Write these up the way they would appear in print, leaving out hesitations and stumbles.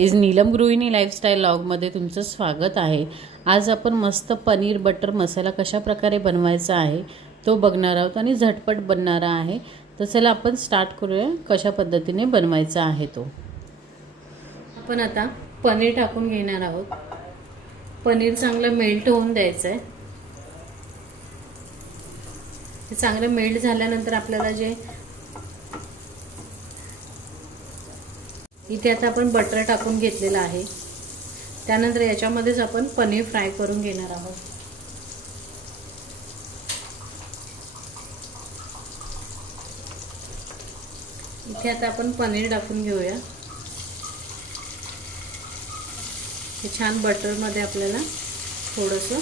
Is Neelam गृहिणी lifestyle व्लॉगमध्ये तुमचं स्वागत आहे। आज आपण मस्त पनीर बटर मसाला कशा प्रकारे बनवायचा आहे तो बघणार आहोत आणि झटपट बनणारा आहे। तर चला आपण स्टार्ट करूया कशा पद्धतीने बनवायचा आहे तो। आपण आता पनीर टाकून घेणार आहोत। पनीर चांगलं मेल्ट होऊन द्यायचं आहे। हे चांगलं मेल्ट झाल्यानंतर आपल्याला जे इथे आता आपण बटर टाकून घेतलेला आहे। त्यानंतर याच्यामध्येच आपण पनीर फ्राय करून घेणार आहोत। इथे आता आपण पनीर टाकून घेऊया। हे छान बटर मध्ये आपल्याला थोडंसं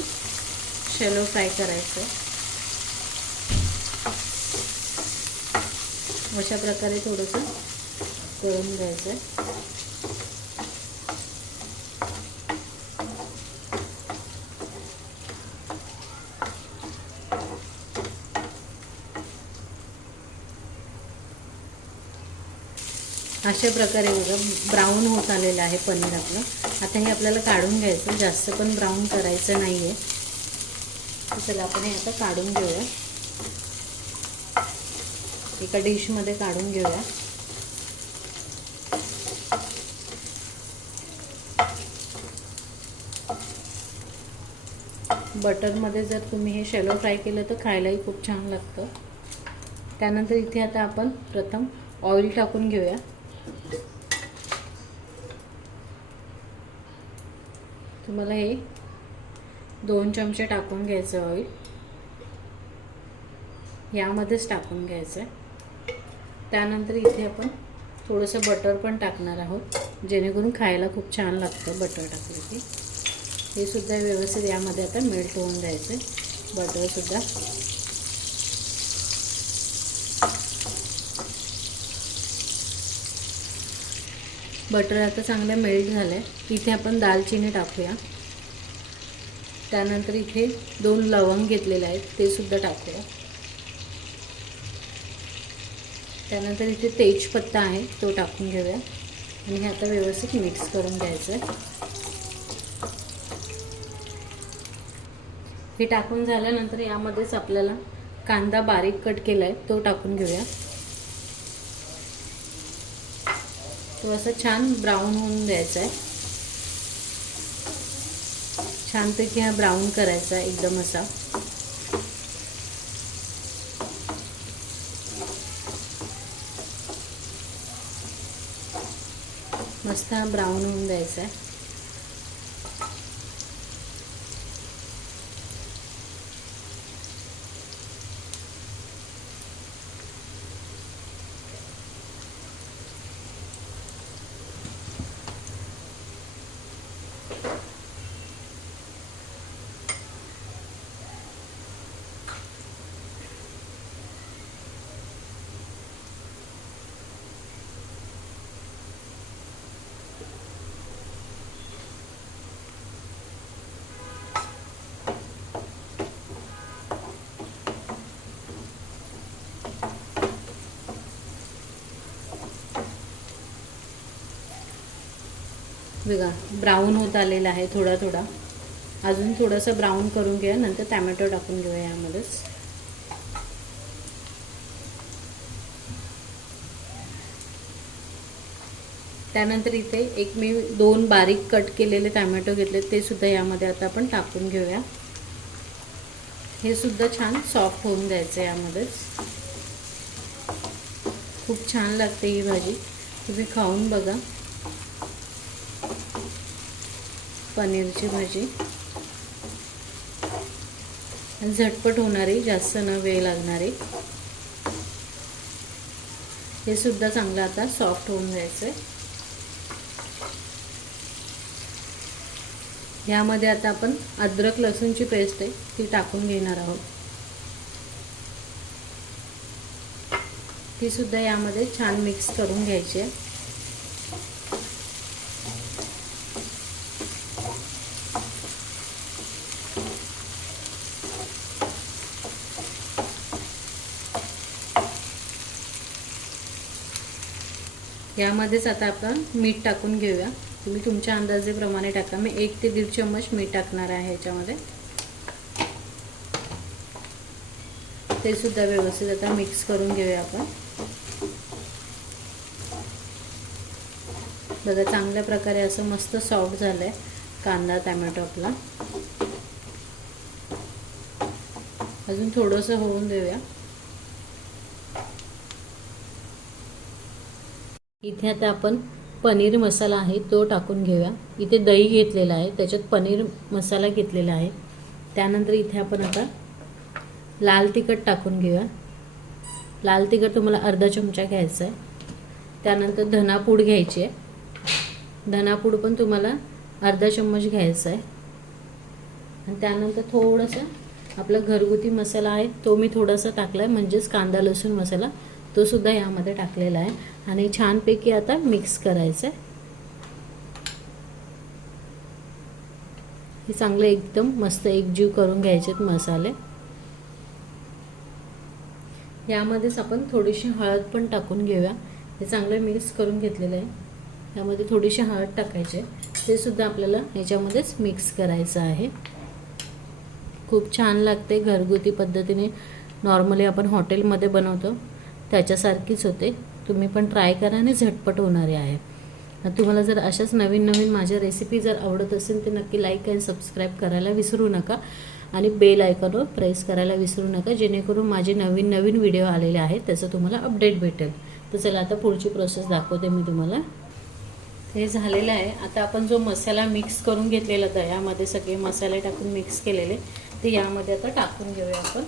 शॅलो फ्राय करायचं आहे। अशा प्रकारे थोडंसं करून घ्यायचं आहे। अशा प्रकारे बघा ब्राऊन होत आलेलं आहे पनीर आपलं। आता हे आपल्याला काढून घ्यायचं, जास्त पण ब्राऊन करायचं नाहीये। चला आपण हे आता काढून घेऊया, एका डिश मध्ये काढून घेऊया। बटर मध्ये जर तुम्ही हे शॅलो फ्राय केलं तर खायलाही खूप छान लागतं। त्यानंतर इथे आता आपण प्रथम ऑइल टाकून घेऊया। तुम्हाला हे 2 चमचे टाकून घ्यायचं ऑइल, यामध्येच टाकून घ्यायचं। त्यानंतर इथे आपण थोडंसं बटर पण टाकणार आहोत, जेणेकरून खायला खूप छान लागतं बटर टाकलं की। हे सुद्धा व्यवस्थित यामध्ये आता मेल्ट होऊन द्यायचं बटर सुद्धा। बटर आता चांगलं मेल्ट झालंय। इथे आपण दालचिनी टाकूया। त्यानंतर इथे 2 लवंग घेतलेले आहेत, ते सुद्धा टाकूया। त्यानंतर इथे तेजपत्ता आहे, तो टाकून घेऊया आणि हे आता व्यवस्थित मिक्स करून घ्यायचं। हे टाकून झाल्यानंतर यामध्येच आपल्याला कांदा बारीक कट केलाय तो टाकून घेऊया। तो असं छान ब्राऊन होऊन द्यायचा आहे। छानपैकी हा ब्राऊन करायचा एकदम असा। मस्त हा ब्राऊन होऊन द्यायचा आहे। बघा ब्राऊन होत आलेला आहे थोडा थोडा। अजून थोडंसं ब्राऊन करून घ्या, नंतर टोमॅटो टाकून घेऊया यामध्येच। त्यानंतर इथे एक मी 2 बारीक कट केलेले टोमॅटो घेतले, ते सुद्धा यामध्ये आता आपण टाकून घेऊया। हे सुद्धा छान सॉफ्ट होऊन द्यायचं यामध्येच। खूप छान लागते ही भाजी, तुम्ही खाऊन बघा। पनीरची भाजी झटपट होणारी, जास्त न वेळ लागणारी। हे सुद्धा चांगलं आता सॉफ्ट होऊन द्यायचंय। यामध्ये आता आपण अद्रक लसूणची पेस्ट आहे ती टाकून घेणार आहोत। ती सुद्धा यामध्ये छान मिक्स करून घ्यायची आहे। यामध्येच आता आपण मीठ टाकून घेऊया। तुम्ही तुमच्या अंदाजेप्रमाणे टाका. मी 1 ते 1.5 चम्मच मीठ टाकणार आहे ह्याच्यामध्ये. ते सुद्धा व्यवस्थित आता मिक्स करून घेऊया आपण. बघा चांगल्या प्रकारे असं मस्त सॉफ्ट झालंय कांदा टोमॅटो आपला. अजून थोडंसं होऊन देऊया. इथे आता आपण पनीर मसाला आहे तो टाकून घेऊया. इथे दही घेतलेला आहे, त्याच्यात पनीर मसाला घेतलेला आहे. त्यानंतर इथे आपण आता लाल तिखट टाकून घेऊया. लाल तिखट तुम्हाला अर्धा चमचा घ्यायचा आहे. त्यानंतर धनापूड घ्यायची आहे. धनापूड पण तुम्हाला अर्धा चम्मच घ्यायचा आहे. आणि त्यानंतर थोडंसं आपला घरगुती मसाला आहे तो मी थोडासा टाकला आहे, म्हणजेच कांदा लसूण मसाला तो सुद्धा यामध्ये टाकलेला आहे. आणि छानपैकी आता मिक्स करायचं आहे. हे चांगले एकदम मस्त एकजीव करून घ्यायचेत मसाले. यामध्येच आपण थोडीशी हळद पण टाकून घेऊया. हे चांगले मिक्स करून घेतलेलं आहे. यामध्ये थोडीशी हळद टाकायची आहे, ते सुद्धा आपल्याला याच्यामध्येच मिक्स करायचं आहे. खूप छान लागते. घरगुती पद्धतीने नॉर्मली आपण हॉटेलमध्ये बनवतो त्याच्यासारखीच होते. तुम्ही पण ट्राय करा आणि झटपट होणारे आहे. तुम्हाला जर अशाच नवीन नवीन माझ्या रेसिपी जर आवडत असेल तर नक्की लाईक आणि सबस्क्राईब करायला विसरू नका. आणि बेल आयकॉनवर प्रेस करायला विसरू नका, जेणेकरून माझे नवीन नवीन व्हिडिओ आलेले आहेत त्याचं तुम्हाला अपडेट भेटेल. तर चला आता पुढची प्रोसेस दाखवते मी तुम्हाला. हे झालेलं आहे. आता आपण जो मसाला मिक्स करून घेतलेला दह्यामध्ये सगळे मसाले टाकून मिक्स केलेले ते यामध्ये आता टाकून घेऊया आपण.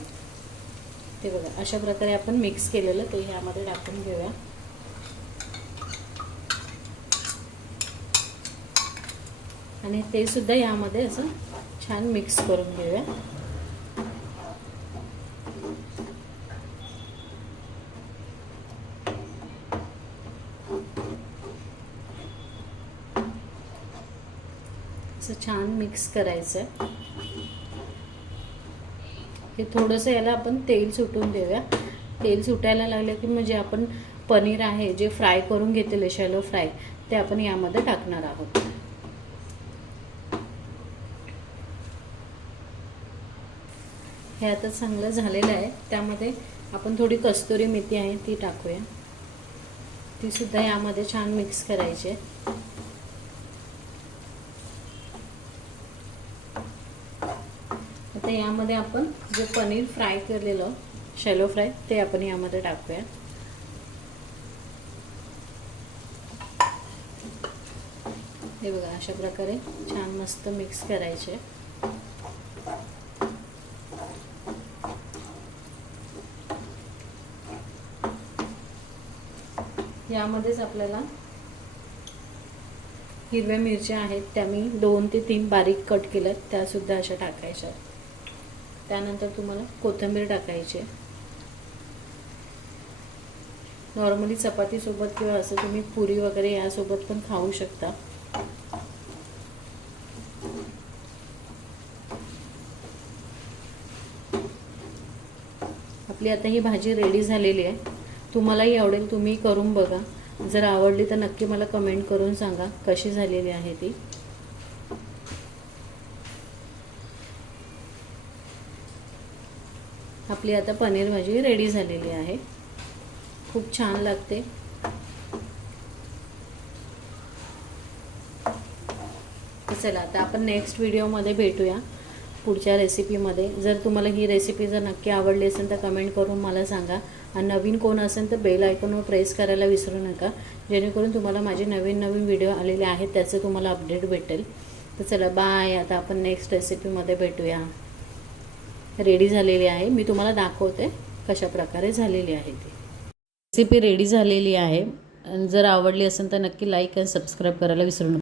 ते बघा अशा प्रकारे आपण मिक्स केलेलं ते यामध्ये टाकून घेऊया. आणि ते सुद्धा यामध्ये असं छान मिक्स करून घेऊया. असं छान मिक्स करायचं आहे. हे थोडंसं याला आपण तेल सुटून देऊया. तेल सुटायला लागलं की म्हणजे आपण पनीर आहे जे फ्राय करून घेतलेले शॅलो फ्राय ते आपण यामध्ये टाकणार आहोत. हे आता चांगलं झालेलं आहे. त्यामध्ये आपण थोडी कस्तुरी मेथी आहे ती टाकूया. ती सुद्धा यामध्ये छान मिक्स करायची आहे. आता यामध्ये आपण जे पनीर फ्राय केलेलं शॅलो फ्राय ते आपण यामध्ये टाकूया. हे बघा अशा प्रकारे छान मस्त मिक्स करायचे. यामध्येच आपल्याला हिरव्या मिरच्या आहेत त्या मी 2 ते 3 बारीक कट केल्यात त्या सुद्धा अशा टाकायच्या. त्यानंतर तुम्हाला कोथिंबीर टाकायची. नॉर्मली चपाती सोबत किंवा असं तुम्ही पुरी वगैरे यासोबत पण खाऊ शकता. आपली आता ही भाजी रेडी झालेली आहे. तुम्हालाही आवडेल, तुम्ही करून बघा. जर आवडली तर नक्की मला कमेंट करून सांगा कशी झालेली आहे ती. आपली आता पनीर भाजी रेडी झालेली आहे. खूप छान लागते. चला आता आपण नेक्स्ट व्हिडिओमध्ये भेटूया पुढच्या रेसिपीमध्ये. जर तुम्हाला ही रेसिपी जर नक्की आवडली असेल तर कमेंट करून मला सांगा. आणि नवीन कोण असेल तर बेल आयकॉनवर प्रेस करायला विसरू नका, जेणेकरून तुम्हाला माझे नवीन नवीन व्हिडिओ आलेले आहेत त्याचं तुम्हाला अपडेट भेटेल. तर चला बाय. आता आपण नेक्स्ट रेसिपीमध्ये भेटूया. रेडी झालेली आहे. मी तुम्हाला दाखवते कशा प्रकारे झालेली आहे ती रेसिपी. रेडी झालेली आहे. जर आवडली असेल तर नक्की लाईक आणि सबस्क्राईब करायला विसरू नका.